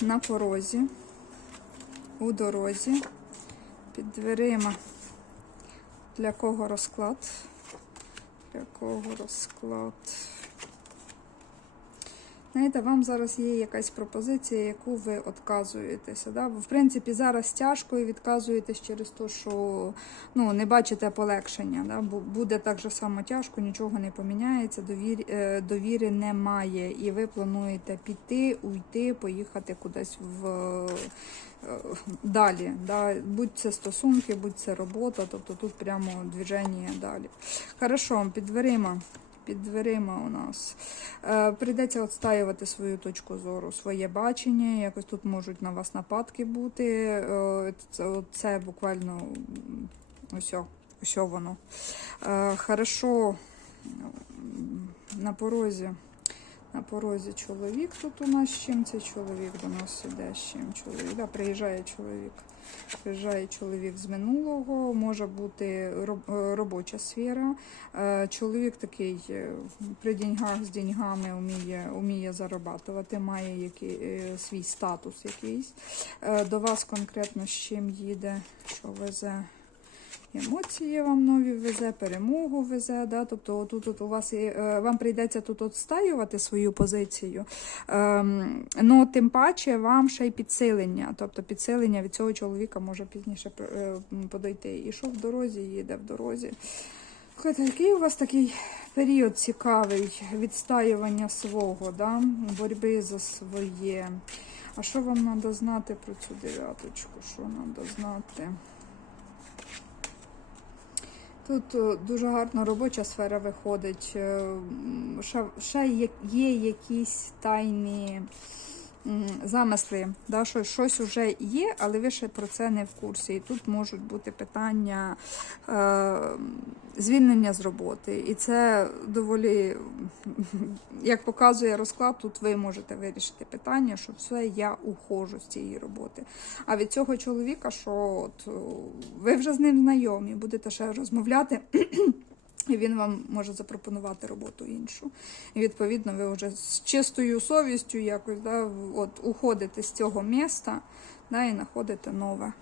на порозі, у дорозі, під дверима. Для кого розклад? Для кого розклад? Знаєте, вам зараз є якась пропозиція, яку ви відказуєтеся. Да? В принципі, зараз тяжко і відказуєтесь через те, що ну, не бачите полегшення. Да? Бу- Буде так же само тяжко, нічого не поміняється, довірі, е, довіри немає. І ви плануєте піти, уйти, поїхати кудись в. е, Далі, да, будь це стосунки, будь це робота, тобто тут прямо движення далі. Хорошо, під дверима. Під дверима у нас е, прийдеться відстаювати свою точку зору, своє бачення. Якось тут можуть на вас нападки бути. Е, це, буквально ось, ось воно. Е, хорошо, на порозі. На порозі чоловік тут у нас чим цей чоловік до нас іде з чим чоловік. Да, приїжджає чоловік. Приїжджає чоловік з минулого, може бути е, робоча сфера. Е, Чоловік такий е, при деньгах з деньгами вміє, вміє зарабатувати, має який, свій статус якийсь. До вас конкретно з чим їде, що везе. Емоції вам нові везе, перемогу везе. Да? Тобто отут от у вас є, е, вам прийдеться тут отстаювати свою позицію. Ем, ну, тим паче вам ще й підсилення. Тобто підсилення від цього чоловіка може пізніше е, подойти. І що в дорозі їде в дорозі. Який у вас такий період цікавий відстаювання свого, да? боротьби за своє. А що вам треба знати про цю дев'яточку? Що треба знати? Тут е, дуже гарно робоча сфера виходить. Е, Ще, є, якісь тайні замисли. Да, що щось вже є, але ви ще про це не в курсі. І тут можуть бути питання е, звільнення з роботи. І це доволі, як показує розклад, тут ви можете вирішити питання, що все, я ухожу з цієї роботи. А від цього чоловіка, що от, ви вже з ним знайомі, будете ще розмовляти. І він вам може запропонувати роботу іншу. І відповідно ви вже з чистою совістю якось да, от, уходите з цього міста да, і знаходите нове.